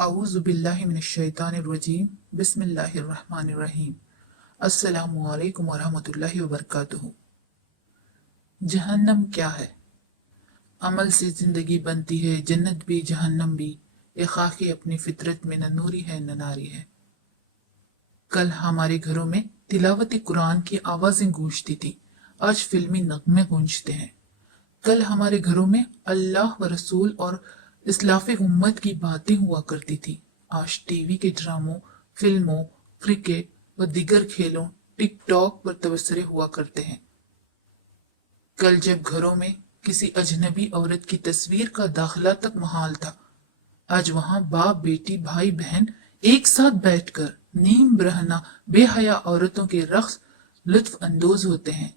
अऊज़ु बिल्लाहि मिनश्शैतानिर रजीम बिस्मिल्लाहिर रहमानिर रहीम अस्सलामु अलैकुम वरहमतुल्लाहि वबरकातुहू। जहन्नम क्या है? अमल से जिंदगी बनती है, जन्नत भी जहन्नम भी। ये खाकी अपनी फितरत में न नूरी है न नारी है। कल हमारे घरों में तिलावत कुरान की आवाजें गूंजती थी, आज फिल्मी नगमे गूंजते हैं। कल हमारे घरों में अल्लाह व रसूल और इस्लाफ उम्मत की बातें हुआ करती थी, आज टीवी के ड्रामों, फिल्मों, क्रिकेट व दीगर खेलों, टिकटॉक पर तबसरे हुआ करते हैं। कल जब घरों में किसी अजनबी औरत की तस्वीर का दाखिला तक महाल था, आज वहां बाप बेटी भाई बहन एक साथ बैठकर नीम ब्रहना बेहया औरतों के रक्स लुत्फ अंदोज होते हैं।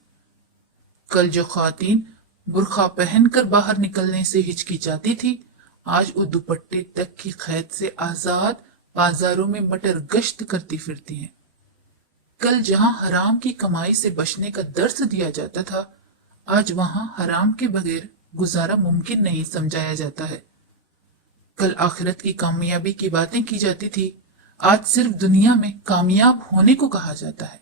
कल जो ख्वातीन बुर्खा पहनकर बाहर निकलने से हिचकिचाती थी, आज वो दुपट्टे तक की कैद से आजाद बाजारों में मटर गश्त करती फिरती हैं। कल जहां हराम की कमाई से बचने का दर्स दिया जाता था, आज वहां हराम के बगैर गुजारा मुमकिन नहीं समझाया जाता है। कल आखिरत की कामयाबी की बातें की जाती थी, आज सिर्फ दुनिया में कामयाब होने को कहा जाता है।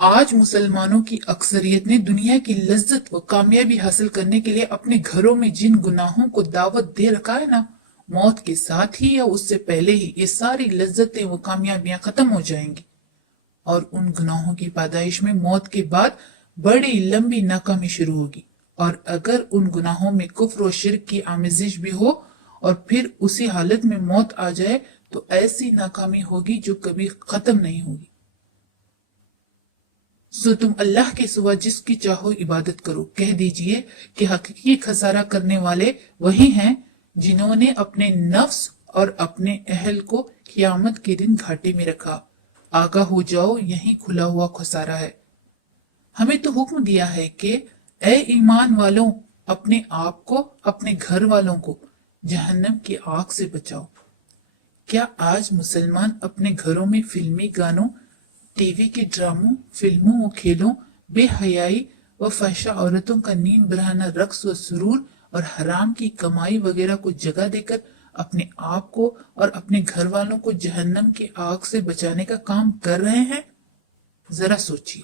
आज मुसलमानों की अक्सरियत ने दुनिया की लज्जत व कामयाबी हासिल करने के लिए अपने घरों में जिन गुनाहों को दावत दे रखा है ना, मौत के साथ ही या उससे पहले ही ये सारी लज्जतें व कामयाबियां खत्म हो जाएंगी और उन गुनाहों की पैदाइश में मौत के बाद बड़ी लंबी नाकामी शुरू होगी। और अगर उन गुनाहों में कुफ्र और शिर्क की आमेजिश भी हो और फिर उसी हालत में मौत आ जाए, तो ऐसी नाकामी होगी जो कभी खत्म नहीं होगी। सो तुम अल्लाह के सिवा जिसकी चाहो इबादत करो। कह दीजिए कि हकीकी खसारा करने वाले वही हैं जिन्होंने अपने नफ्स और अपने अहल को क़यामत के दिन घाटे में रखा। आगाह हो जाओ, यही खुला हुआ खसारा है। हमें तो हुक्म दिया है कि ए ईमान वालों, अपने आप को, अपने घर वालों को जहन्नम की आग से बचाओ। क्या आज मुसलमान अपने घरों में फिल्मी गानों, टीवी के ड्रामों, फिल्मों व खेलों, बेहयाई व फहशा औरतों का नीम बरहाना रक्स व सुरूर और हराम की कमाई वगैरह को जगह देकर अपने आप को और अपने घर वालों को जहन्नम की आग से बचाने का काम कर रहे हैं? जरा सोचिए।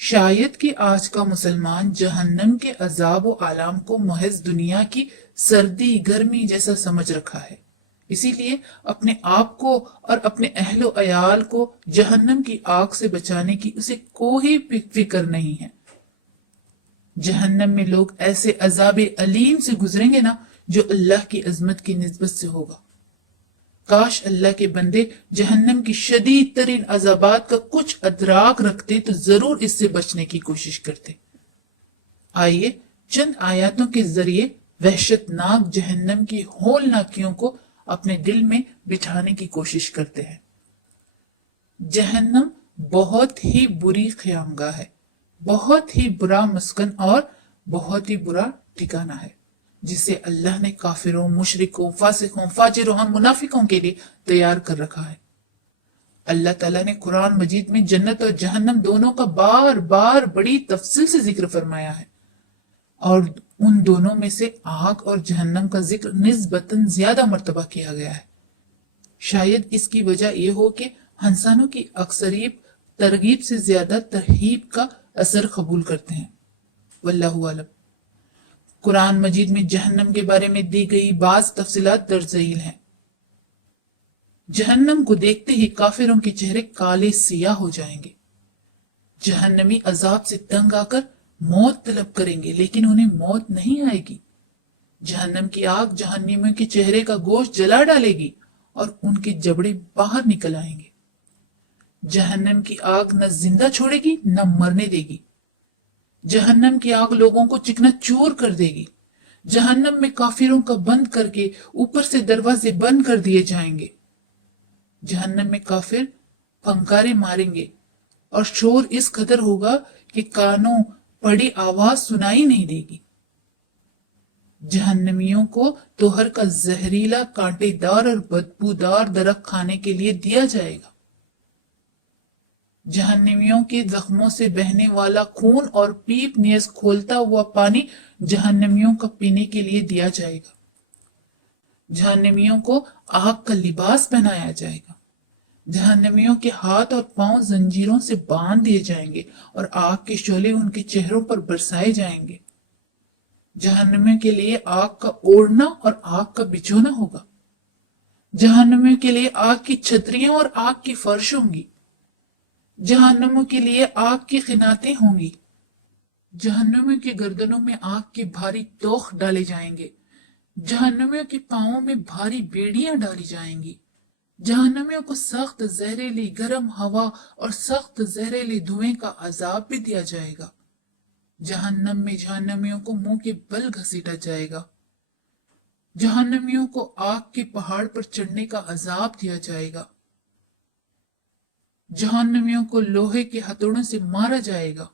शायद कि आज का मुसलमान जहन्नम के अजाब व आलाम को महज दुनिया की सर्दी गर्मी जैसा समझ रखा है, इसीलिए अपने आप को और अपने अहलो अयाल को जहन्नम की आग से बचाने की उसे कोई फिक्र नहीं है। जहन्नम में लोग ऐसे अजाब अलीम से गुजरेंगे ना, जो अल्लाह की अजमत की निस्बत से होगा। काश अल्लाह के बंदे जहन्नम की शदीद तरीन अजाबात का कुछ अदराक रखते तो जरूर इससे बचने की कोशिश करते। आइए चंद आयतों के जरिए वहशतनाक जहन्नम की होलनाकियों को अपने दिल में बिठाने की कोशिश करते हैं। जहन्नम बहुत ही बुरी क़यामगाह है, बहुत ही बुरा मस्कन और बहुत ही बुरा ठिकाना है, जिसे अल्लाह ने काफिरों, मुशरिकों, फासिकों, फाजिरों और मुनाफिकों के लिए तैयार कर रखा है। अल्लाह ताला ने कुरान मजीद में जन्नत और जहन्नम दोनों का बार बार बड़ी तफसील से जिक्र फरमाया है और उन दोनों में से आग और जहन्नम का जिक्र निस्बतन ज्यादा मर्तबा किया गया है। शायद इसकी वजह यह हो कि इंसानों की अक्सरियत तरगीब से ज्यादा तरहीब का असर कबूल करते हैं। वल्लाहु आलम। कुरान मजीद में जहन्नम के बारे में दी गई बाज तफसीलात दर्ज झील हैं। जहन्नम को देखते ही काफिरों के चेहरे काले सियाह हो जाएंगे। जहन्नमी अजाब से तंग आकर मौत तलब करेंगे, लेकिन उन्हें मौत नहीं आएगी। जहन्नम की आग जहन्नमियों के चेहरे का गोश्त जला डालेगी और उनके जबड़े बाहर निकल आएंगे। जहन्नम की आग न जिंदा छोड़ेगी न मरने देगी। जहन्नम की आग लोगों को चिकनाचूर कर देगी। जहन्नम में काफिरों का बंद करके ऊपर से दरवाजे बंद कर दिए जाएंगे। जहन्नम में काफिर फंकारे मारेंगे और शोर इस कदर होगा कि कानों पड़ी आवाज सुनाई नहीं देगी। जहन्नमियों को तोहर का जहरीला, कांटेदार और बदबूदार दरख्त खाने के लिए दिया जाएगा। जहन्नमियों के जख्मों से बहने वाला खून और पीप नियस खोलता हुआ पानी जहन्नमियों का पीने के लिए दिया जाएगा। जहन्नमियों को आग का लिबास पहनाया जाएगा। जहन्नमियों के हाथ और पांव जंजीरों से बांध दिए जाएंगे और आग के शोले उनके चेहरों पर बरसाए जाएंगे। जहन्नमियों के लिए आग का ओढ़ना और आग का बिछोना होगा। जहन्नमियों के लिए आग की छतरियां और आग की फर्श होंगी। जहन्नमियों के लिए आग की खिनातें होंगी। जहन्नमियों की गर्दनों में आग के भारी तोख डाले जाएंगे। जहन्नमियों के पांवों में भारी बेड़ियां डाली जाएंगी। जहन्नमियों को सख्त जहरीली गर्म हवा और सख्त जहरीले धुएं का अजाब भी दिया जाएगा। जहन्नम में जहन्नमियों को मुंह के बल घसीटा जाएगा। जहन्नमियों को आग के पहाड़ पर चढ़ने का अजाब दिया जाएगा। जहन्नमियों को लोहे के हथौड़ों से मारा जाएगा।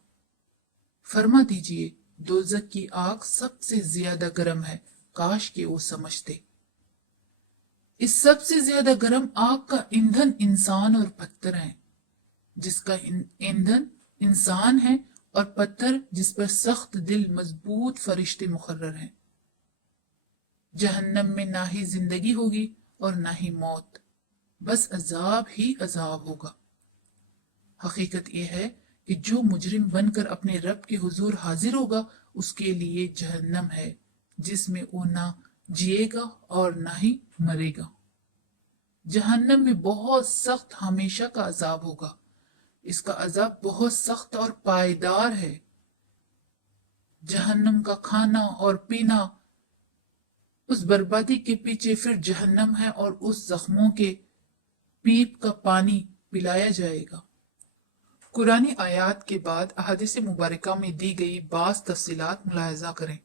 फरमा दीजिए, दोजख की आग सबसे ज्यादा गर्म है, काश कि वो समझते। इस सबसे ज्यादा गर्म आग का ईंधन इंसान और पत्थर है, जिसका ईंधन इंसान है और पत्थर जिस पर सख्त दिल मजबूत फरिश्ते मुकर्रर हैं। जहन्नम में ना ही जिंदगी होगी और ना ही मौत, बस अजाब ही अजाब होगा। हकीकत यह है कि जो मुजरिम बनकर अपने रब के हुजूर हाजिर होगा, उसके लिए जहन्नम है, जिसमें वो ना जिएगा और ना ही मरेगा। जहन्नम में बहुत सख्त हमेशा का अजाब होगा। इसका अजाब बहुत सख्त और पायदार है। जहन्नम का खाना और पीना, उस बर्बादी के पीछे फिर जहन्नम है और उस जख्मों के पीप का पानी पिलाया जाएगा। कुरानी आयात के बाद अहादीस मुबारका में दी गई बास तफसीलात मुलाहजा करें।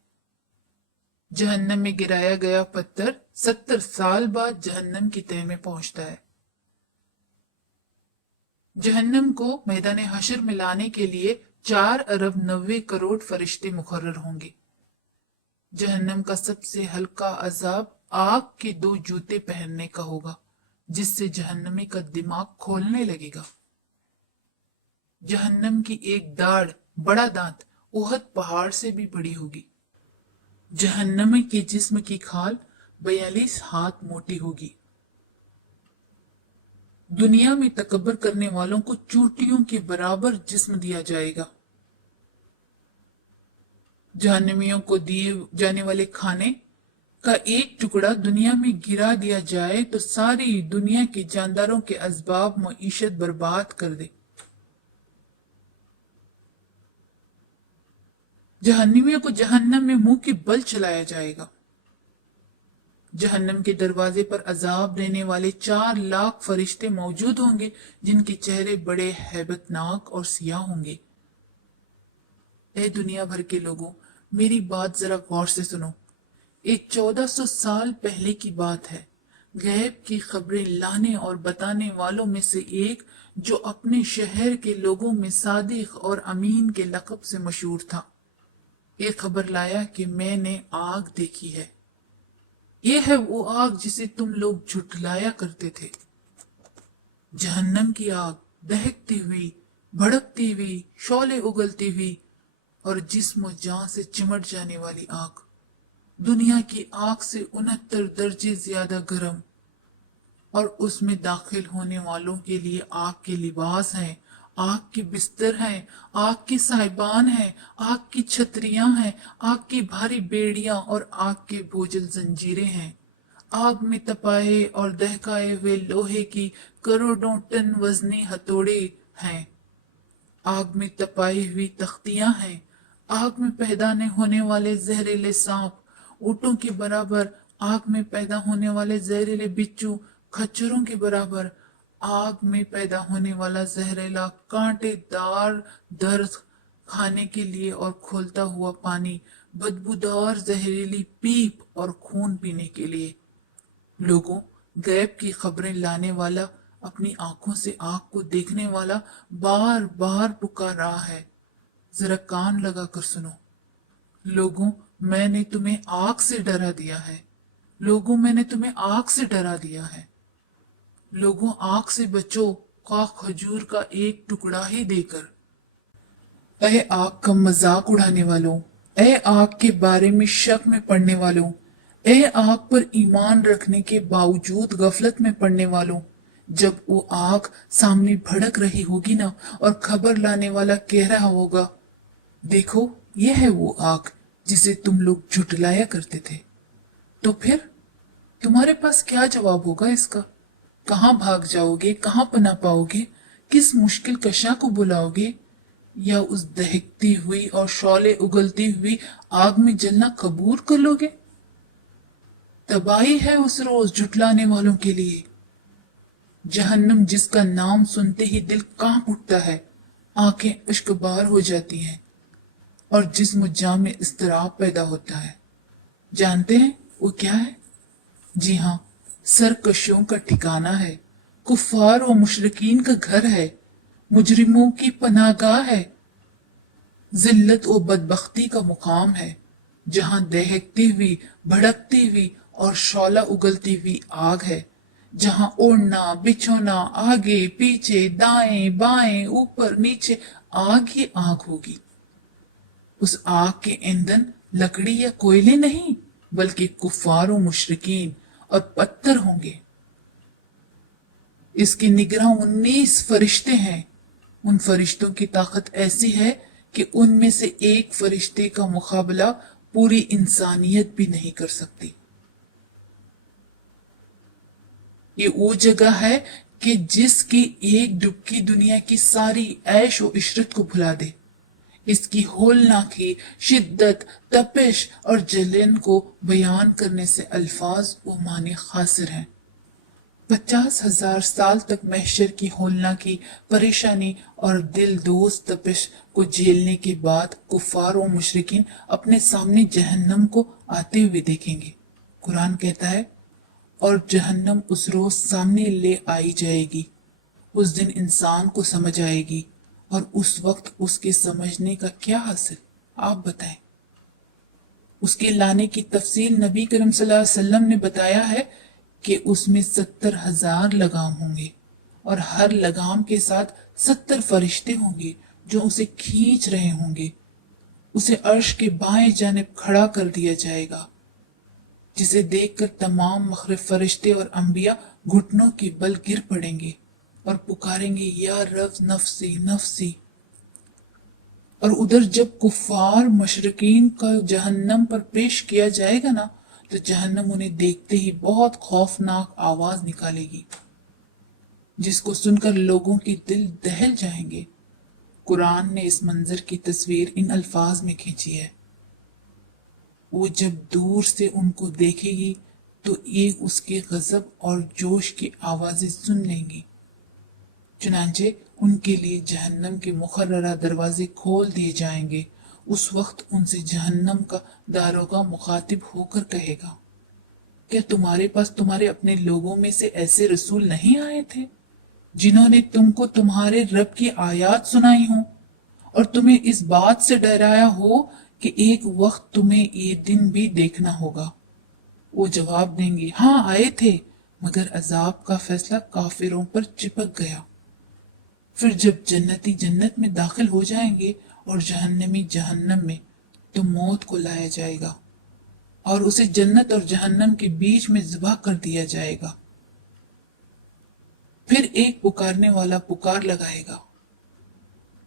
जहन्नम में गिराया गया पत्थर 70 साल बाद जहन्नम की तह में पहुंचता है। जहन्नम को मैदान हशर में लाने के लिए 4 अरब 90 करोड़ फरिश्ते मुकर्रर होंगे। जहन्नम का सबसे हल्का अजाब आग के 2 जूते पहनने का होगा, जिससे जहन्नमी का दिमाग खोलने लगेगा। जहन्नम की एक दाढ़, बड़ा दांत, उहद पहाड़ से भी बड़ी होगी। जहन्नमी के जिस्म की खाल 42 हाथ मोटी होगी। दुनिया में तकब्बर करने वालों को चोटियों के बराबर जिस्म दिया जाएगा। जहन्नमियों को दिए जाने वाले खाने का एक टुकड़ा दुनिया में गिरा दिया जाए तो सारी दुनिया के जानदारों के असबाब मईशत बर्बाद कर दे। जहन्नमियों को जहन्नम में मुंह के बल चलाया जाएगा। जहन्नम के दरवाजे पर अजाब देने वाले 4 लाख फरिश्ते मौजूद होंगे, जिनके चेहरे बड़े हैबतनाक और सियाह होंगे। ए दुनिया भर के लोगों, मेरी बात जरा गौर से सुनो। एक 1400 साल पहले की बात है। गैब की खबरें लाने और बताने वालों में से एक, जो अपने शहर के लोगों में सादिक और अमीन के लक़ब से मशहूर था, एक खबर लाया कि मैंने आग देखी है। यह है वो आग जिसे तुम लोग झुठलाया करते थे। जहन्नम की आग, दहकती हुई, भड़कती हुई, शोले उगलती हुई और जिस्म जान से चिमट जाने वाली आग, दुनिया की आग से 69 दर्जे ज्यादा गर्म, और उसमें दाखिल होने वालों के लिए आग के लिबास हैं, आग के बिस्तर हैं, आग के साहिबान हैं, आग की छतरियां हैं, आग की भारी बेड़ियां और आग के बोझल जंजीरें हैं। आग में तपाए और दहकाए हुए लोहे की करोड़ों टन वजनी हथौड़े हैं। आग में तपाई हुई तख्तियां हैं। आग में पैदा होने वाले जहरीले सांप, ऊंटों के बराबर। आग में पैदा होने वाले जहरीले बिच्छू, खच्चरों के बराबर। आग में पैदा होने वाला जहरीला कांटेदार दर्द, खाने के लिए और खोलता हुआ पानी, बदबूदार जहरीली पीप और खून पीने के लिए। लोगों, गैब की खबरें लाने वाला, अपनी आंखों से आग को देखने वाला बार बार पुकार रहा है, जरा कान लगा कर सुनो। लोगों, मैंने तुम्हें आग से डरा दिया है। लोगों, मैंने तुम्हें आग से डरा दिया है। लोगों, आग से बचो, खा खजूर का एक टुकड़ा ही देकर। ऐ आग का मजाक उड़ाने वालों, ऐ आग के बारे में शक में पड़ने वालों, ए आग पर ईमान रखने के बावजूद गफलत में पड़ने वालों, जब वो आग सामने भड़क रही होगी ना और खबर लाने वाला कह रहा होगा, देखो यह है वो आग जिसे तुम लोग झुटलाया करते थे, तो फिर तुम्हारे पास क्या जवाब होगा इसका? कहाँ भाग जाओगे? कहाँ पना पाओगे? किस मुश्किल कशा को बुलाओगे? या उस दहकती हुई और शौले उगलती हुई आग में जलना कबूल कर लोगे? तबाही है उस रोज झुटलाने वालों के लिए। जहन्नम जिसका नाम सुनते ही दिल कांप उठता है, आंखें इश्कबार हो जाती हैं और जिस्म जाँ में इस्तराब पैदा होता है। जानते हैं वो क्या है? जी हाँ, सरकशों का ठिकाना है, कुफ्फार और मुशरिकीन का घर है, मुजरिमों की पनाहगाह है, जिल्लत और बदबख्ती का मुकाम है, जहां दहकती हुई, भड़कती हुई और शौला उगलती हुई आग है, जहां ओढ़ना बिछोना, आगे पीछे दाएं बाएं ऊपर नीचे आग ही आग होगी। उस आग के ईंधन लकड़ी या कोयले नहीं, बल्कि कुफ्फार और मुशरिकीन और पत्थर होंगे। इसके निगरां 19 फरिश्ते हैं। उन फरिश्तों की ताकत ऐसी है कि उनमें से एक फरिश्ते का मुकाबला पूरी इंसानियत भी नहीं कर सकती। ये वो जगह है कि जिसकी एक डुबकी दुनिया की सारी ऐश और इशरत को भुला दे। इसकी होलनाकी, शिद्दत, तपिश और जलन को बयान करने से अल्फाज व माने खासिर हैं। 50,000 साल तक महशर की होलनाकी, परेशानी और दिल दोस्त तपिश को झेलने के बाद कुफार और मुशरिकीन अपने सामने जहन्नम को आते हुए देखेंगे। कुरान कहता है, और जहन्नम उस रोज सामने ले आई जाएगी। उस दिन इंसान को समझ आएगी और उस वक्त उसके समझने का क्या हासिल? आप बताएं। उसके लाने की तफसील नबी करीम सल्लल्लाहु अलैहि वसल्लम ने बताया है कि उसमें 70,000 लगाम होंगे और हर लगाम के साथ 70 फरिश्ते होंगे जो उसे खींच रहे होंगे। उसे अर्श के बाएं जानिब खड़ा कर दिया जाएगा, जिसे देखकर तमाम मखरफ फरिश्ते और अंबिया घुटनों के बल गिर पड़ेंगे और पुकारेंगे, या रब नफसी नफसी। और उधर जब कुफार मशरकीन का जहन्नम पर पेश किया जाएगा ना, तो जहन्नम उन्हें देखते ही बहुत खौफनाक आवाज निकालेगी, जिसको सुनकर लोगों के दिल दहल जाएंगे। कुरान ने इस मंजर की तस्वीर इन अल्फाज में खींची है, वो जब दूर से उनको देखेगी तो ये उसके गजब और जोश की आवाजें सुन लेंगी। चुनांचे उनके लिए जहन्नम के मुकर्ररा दरवाजे खोल दिए जाएंगे। उस वक्त उनसे जहन्नम का दारोगा मुखातिब होकर कहेगा, क्या तुम्हारे पास तुम्हारे अपने लोगों में से ऐसे रसूल नहीं आए थे जिन्होंने तुमको तुम्हारे रब की आयात सुनाई हो और तुम्हें इस बात से डराया हो कि एक वक्त तुम्हें ये दिन भी देखना होगा? वो जवाब देंगे, हाँ आए थे, मगर अजाब का फैसला काफिरों पर चिपक गया। फिर जब जन्नती जन्नत में दाखिल हो जाएंगे और जहन्नमी जहन्नम में, तो मौत को लाया जाएगा और उसे जन्नत और जहन्नम के बीच में ज़िबा कर दिया जाएगा। फिर एक पुकारने वाला पुकार लगाएगा,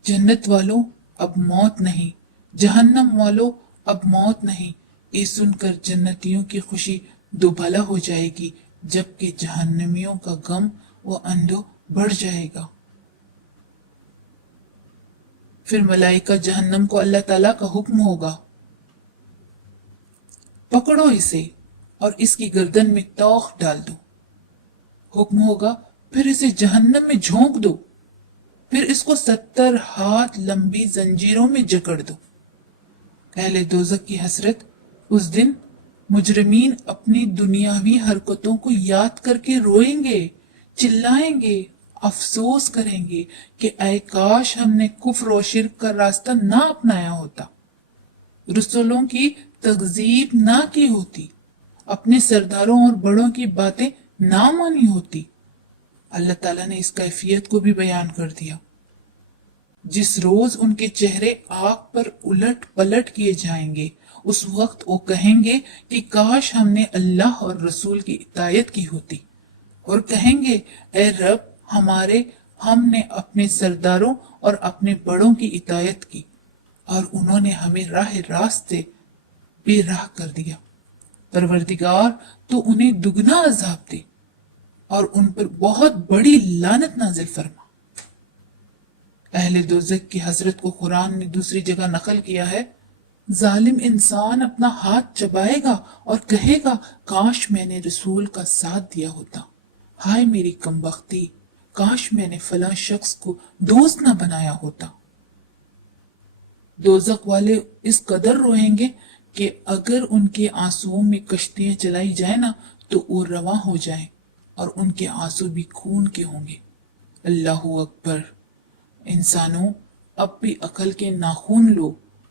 जन्नत वालों अब मौत नहीं, जहन्नम वालों अब मौत नहीं। ये सुनकर जन्नतियों की खुशी दुभला हो जाएगी, जबकि जहन्नमियों का गम व अंधो बढ़ जाएगा। फिर मलाइका जहन्नम को अल्लाह ताला का हुक्म होगा, पकड़ो इसे और इसकी गर्दन में तौख डाल दो। हुक्म होगा, फिर इसे जहन्नम में झोंक दो, फिर इसको 70 हाथ लंबी जंजीरों में जकड़ दो। अहले दोज़ख की हसरत, उस दिन मुजरिमीन अपनी दुनियावी हरकतों को याद करके रोएंगे, चिल्लाएंगे, अफसोस करेंगे कि ऐ काश हमने कुफ्र और शिर्क का रास्ता ना अपनाया होता, रसूलों की तकजीब ना की होती, अपने सरदारों और बड़ों की बातें ना मानी होती। अल्लाह ताला ने इस कैफियत को भी बयान कर दिया, जिस रोज उनके चेहरे आग पर उलट पलट किए जाएंगे उस वक्त वो कहेंगे कि काश हमने अल्लाह और रसूल की इतायत की होती, और कहेंगे ए रब हमने अपने सरदारों और अपने बड़ों की इतायत की और उन्होंने हमें राह रास्ते बेराह कर दिया। परवरदिगार तो उन्हें दुगना अजाब दे और उन पर बहुत बड़ी लानत नाजिल फरमा। अहले दोज़ख की हजरत को कुरान ने दूसरी जगह नकल किया है, जालिम इंसान अपना हाथ चबाएगा और कहेगा काश मैंने रसूल का साथ दिया होता, हाय मेरी कमबख्ती, काश मैंने फला शख्स को दोस्त न बनाया होता। दोज़ख वाले इस कदर रोएंगे कि अगर उनके आंसुओं में कश्तियां चलाई जाए ना तो वो रवा हो जाए और उनके आंसू भी खून के होंगे। अल्लाहू अकबर। इंसानों, अब भी अकल के नाखून लो,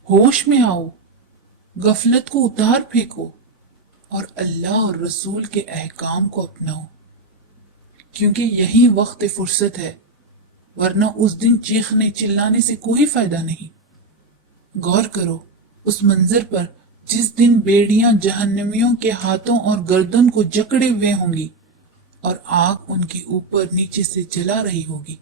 होश में आओ, गफलत को उतार फेंको और अल्लाह और रसूल के अहकाम को अपनाओ, क्योंकि यही वक्त फुर्सत है, वरना उस दिन चीखने चिल्लाने से कोई फायदा नहीं। गौर करो उस मंजर पर जिस दिन बेड़ियां जहन्नमियों के हाथों और गर्दन को जकड़े हुए होंगी और आग उनके ऊपर नीचे से जला रही होगी।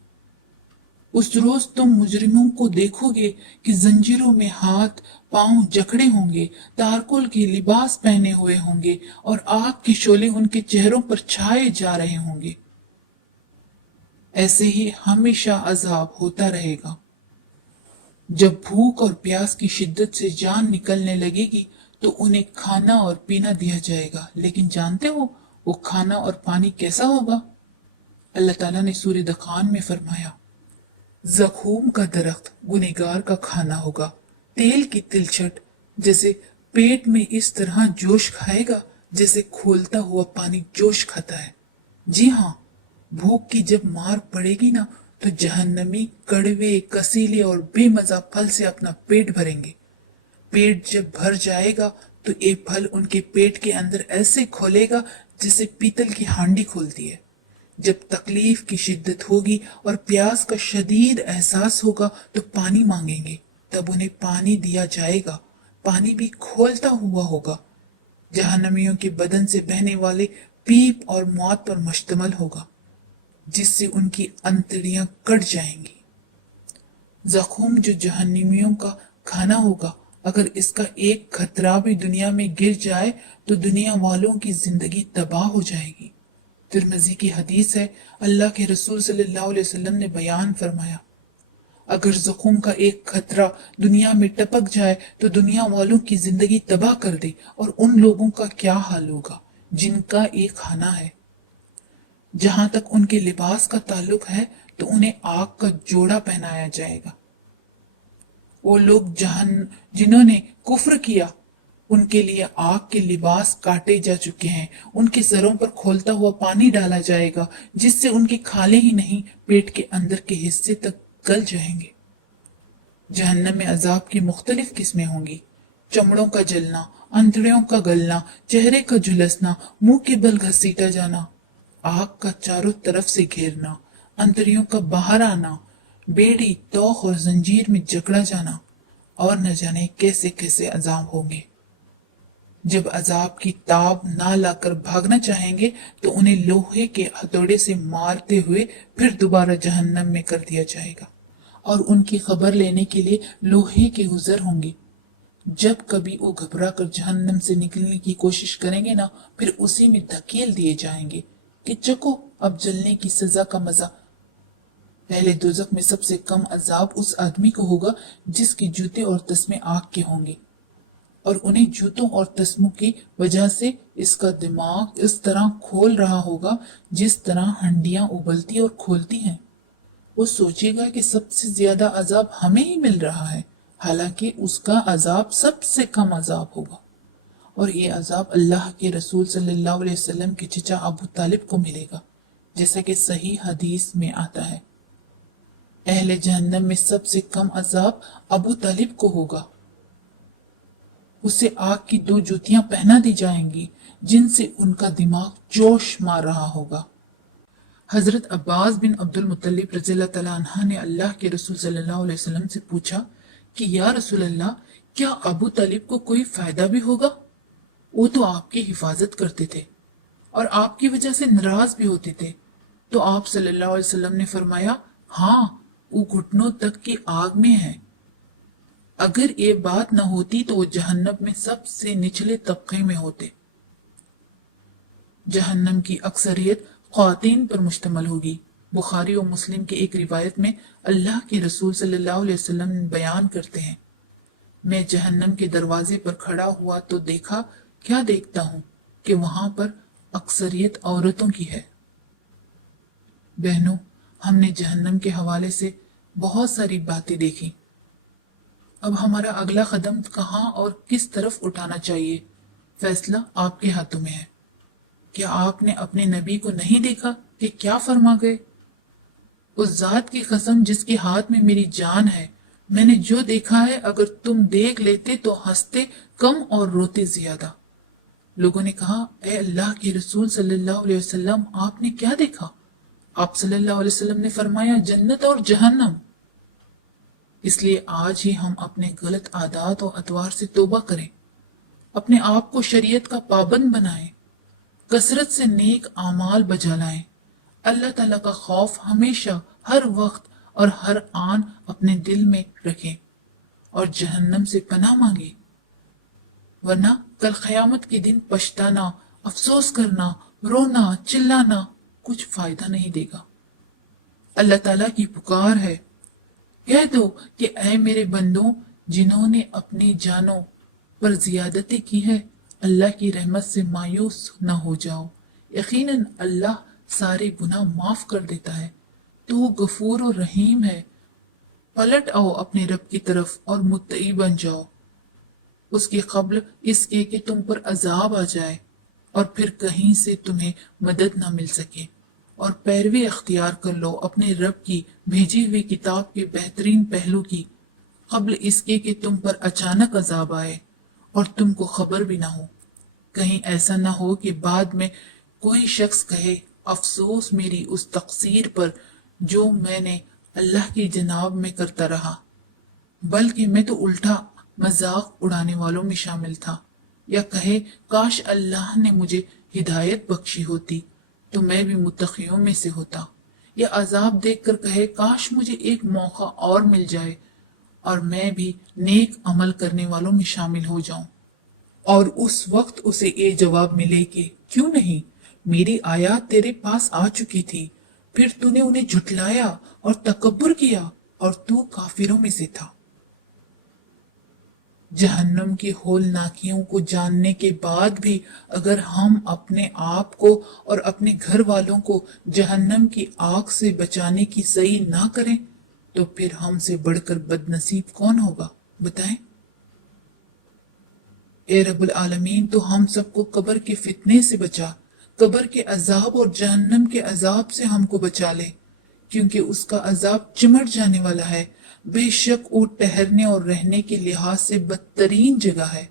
उस रोज तुम मुजरिमों को देखोगे कि जंजीरों में हाथ पांव जकड़े होंगे, तारकुल के लिबास पहने हुए होंगे और आग के शोले उनके चेहरों पर छाए जा रहे होंगे। ऐसे ही हमेशा अजाब होता रहेगा। जब भूख और प्यास की शिद्दत से जान निकलने लगेगी तो उन्हें खाना और पीना दिया जाएगा, लेकिन जानते हो वो खाना और पानी कैसा होगा? अल्लाह ताला ने सूरह दखान में फरमाया, ज़क़ूम का दरख्त गुनहगार का खाना होगा, तेल की तिलछट जैसे पेट में इस तरह जोश खाएगा जैसे खोलता हुआ पानी जोश खाता है। जी हाँ, भूख की जब मार पड़ेगी ना तो जहन्नमी कड़वे, कसीले और बेमजा फल से अपना पेट भरेंगे। पेट जब भर जाएगा तो एक फल उनके पेट के अंदर ऐसे खोलेगा जैसे पीतल की हांडी खोलती है। जब तकलीफ की शिद्दत होगी और प्यास का शदीद एहसास होगा तो पानी मांगेंगे, तब उन्हें पानी दिया जाएगा। पानी भी खोलता हुआ होगा। जहन्नमियों के बदन से बहने वाले पीप और मौत पर मुश्तमल होगा, जिससे उनकी अंतड़ियां कट जाएंगी। ज़ख़ूम जो जहन्नमियों का खाना होगा, अगर इसका एक खतरा भी दुनिया में गिर जाए तो दुनिया वालों की जिंदगी तबाह हो जाएगी। तिरमिज़ी की हदीस है, अल्लाह के रसूल सल्लल्लाहु अलैहि वसल्लम ने बयान फरमाया, अगर ज़ख़ूम का एक खतरा दुनिया में टपक जाए तो दुनिया वालों की जिंदगी तबाह कर दे, और उन लोगों का क्या हाल होगा जिनका एक खाना है। जहां तक उनके लिबास का ताल्लुक है तो उन्हें आग का जोड़ा पहनाया जाएगा। वो लोग जिन्होंने कुफ्र किया उनके लिए आग के लिबास काटे जा चुके हैं। उनके सरों पर खोलता हुआ पानी डाला जाएगा जिससे उनके खाले ही नहीं पेट के अंदर के हिस्से तक गल जाएंगे। जहन्नम में अजाब की मुख्तलिफ किस्में होंगी। चमड़ों का जलना, अंतड़ियों का गलना, चेहरे का झुलसना, मुंह के बल घसीटा जाना, आग का चारों तरफ से घेरना, अंतड़ियों का बाहर आना, बेड़ी, तौख और जंजीर में जकड़ा जाना, और न जाने कैसे कैसे अजाब होंगे। जब अजाब की ताब ना लाकर भागना चाहेंगे तो उन्हें लोहे के हथौड़े से मारते हुए फिर दोबारा जहन्नम में कर दिया जाएगा, और उनकी खबर लेने के लिए लोहे के गुजर होंगे। जब कभी वो घबरा कर जहन्नम से निकलने की कोशिश करेंगे ना, फिर उसी में धकेल दिए जाएंगे कि चको अब जलने की सजा का मजा। पहले दोज़ख में सबसे कम अजाब उस आदमी को होगा जिसके जूते और तस्मे आग के होंगे, और उन्हें जूतों और तस्मों की वजह से इसका दिमाग इस तरह खोल रहा होगा जिस तरह हंडियां उबलती और खोलती हैं। वो सोचेगा कि सबसे ज्यादा अजाब हमें ही मिल रहा है, हालांकि उसका अजाब सबसे कम अजाब होगा, और ये अजाब अल्लाह के रसूल सल्लल्लाहु अलैहि वसल्लम के चचा अबू तालिब को मिलेगा, जैसा कि सही हदीस में आता है। अहले जहन्नम में सबसे कम अजाब अबू तालिब को होगा। उसे आग की 2 जूतियां पहना दी जाएंगी जिनसे उनका दिमाग जोश मार रहा होगा। हजरत अब्बास बिन अब्दुल मुत्तलिब रज़ियल्लाहु तआला अन्हा ने अल्लाह के रसूल सल्लल्लाहु अलैहि वसल्लम से पूछा कि या रसूल अल्लाह, क्या अबू तालिब को कोई फायदा भी होगा? वो तो आपकी हिफाजत करते थे और आपकी वजह से नाराज भी होते थे। तो आप सल्लल्लाहु अलैहि वसल्लम ने फरमाया, हाँ, वो घुटनों तक की आग में है। अगर ये बात न होती तो वो जहन्नम में सबसे निचले तबके में होते। जहन्नम की अक्सरियत ख्वातीन पर मुश्तमल होगी। बुखारी और मुस्लिम की एक रिवायत में अल्लाह के रसूल सल्लल्लाहु अलैहि वसल्लम बयान करते हैं, मैं जहन्नम के दरवाजे पर खड़ा हुआ तो देखा, क्या देखता हूँ कि वहां पर अक्सरियत औरतों की है। बहनों, हमने जहन्नम के हवाले से बहुत सारी बातें देखी। अब हमारा अगला कदम कहाँ और किस तरफ उठाना चाहिए, फैसला आपके हाथों में है। क्या आपने अपने नबी को नहीं देखा कि क्या फरमा गए? उस जात की कसम जिसके हाथ में मेरी जान है, मैंने जो देखा है अगर तुम देख लेते तो हंसते कम और रोते ज्यादा। लोगों ने कहा, ए अल्लाह के रसूल सल्लल्लाहु अलैहि वसल्लम, आपने क्या देखा? आप सल्लल्लाहु अलैहि वसल्लम ने फरमाया, जन्नत और जहन्नम। इसलिए आज ही हम अपने गलत आदात और अतवार से तौबा करें, अपने आप को शरीयत का पाबंद बनाएं, कसरत से नेक आमाल बजा लाएं, अल्लाह ताला का खौफ हमेशा, हर वक्त और हर आन अपने दिल में रखें और जहन्नम से पनाह मांगे, वरना कल क़यामत के दिन पछताना, अफसोस करना, रोना, चिल्लाना कुछ फायदा नहीं देगा। अल्लाह ताला की पुकार है, कह दो कि ऐ मेरे बंदों, जिन्होंने अपनी जानों पर जियादती की है, अल्लाह की रहमत से मायूस न हो जाओ। यकीनन अल्लाह सारे गुनाह माफ कर देता है, तो वो गफूर और रहीम है। पलट आओ अपने रब की तरफ और मुत्तई बन जाओ, उसके कब्ल इसके कि तुम पर अजाब आ जाए और फिर कहीं से तुम्हें मदद न मिल सके, और पैरवी अख्तियार कर लो अपने रब की भेजी हुई किताब के बेहतरीन पहलू की, कब्ल इसके कि तुम पर अचानक अजाब आए और तुमको खबर भी ना हो। कहीं ऐसा ना हो कि बाद में कोई शख्स कहे, अफसोस मेरी उस तकसीर पर जो मैंने अल्लाह की जनाब में करता रहा, बल्कि मैं तो उल्टा मजाक उड़ाने वालों में शामिल था। या कहे, काश अल्लाह ने मुझे हिदायत बख्शी होती तो मैं भी मुत्तकियों में से होता। या अजाब देखकर कहे, काश मुझे एक मौका और मिल जाए और मैं भी नेक अमल करने वालों में शामिल हो जाऊं। और उस वक्त उसे ये जवाब मिले कि क्यों नहीं, मेरी आयत तेरे पास आ चुकी थी, फिर तूने उन्हें झुटलाया और तकब्बुर किया और तू काफिरों में से था। जहन्नम की होलनाकियों को जानने के बाद भी अगर हम अपने आप को और अपने घर वालों को जहन्नम की आग से बचाने की सही ना करें तो फिर हमसे बढ़कर बदनसीब कौन होगा, बताएं। ए रब्बुल आलमीन, तो हम सबको कब्र के फितने से बचा, कब्र के अजाब और जहन्नम के अजाब से हमको बचा ले, क्योंकि उसका अजाब चिमट जाने वाला है। बेशक वो ठहरने और रहने के लिहाज से बदतरीन जगह है।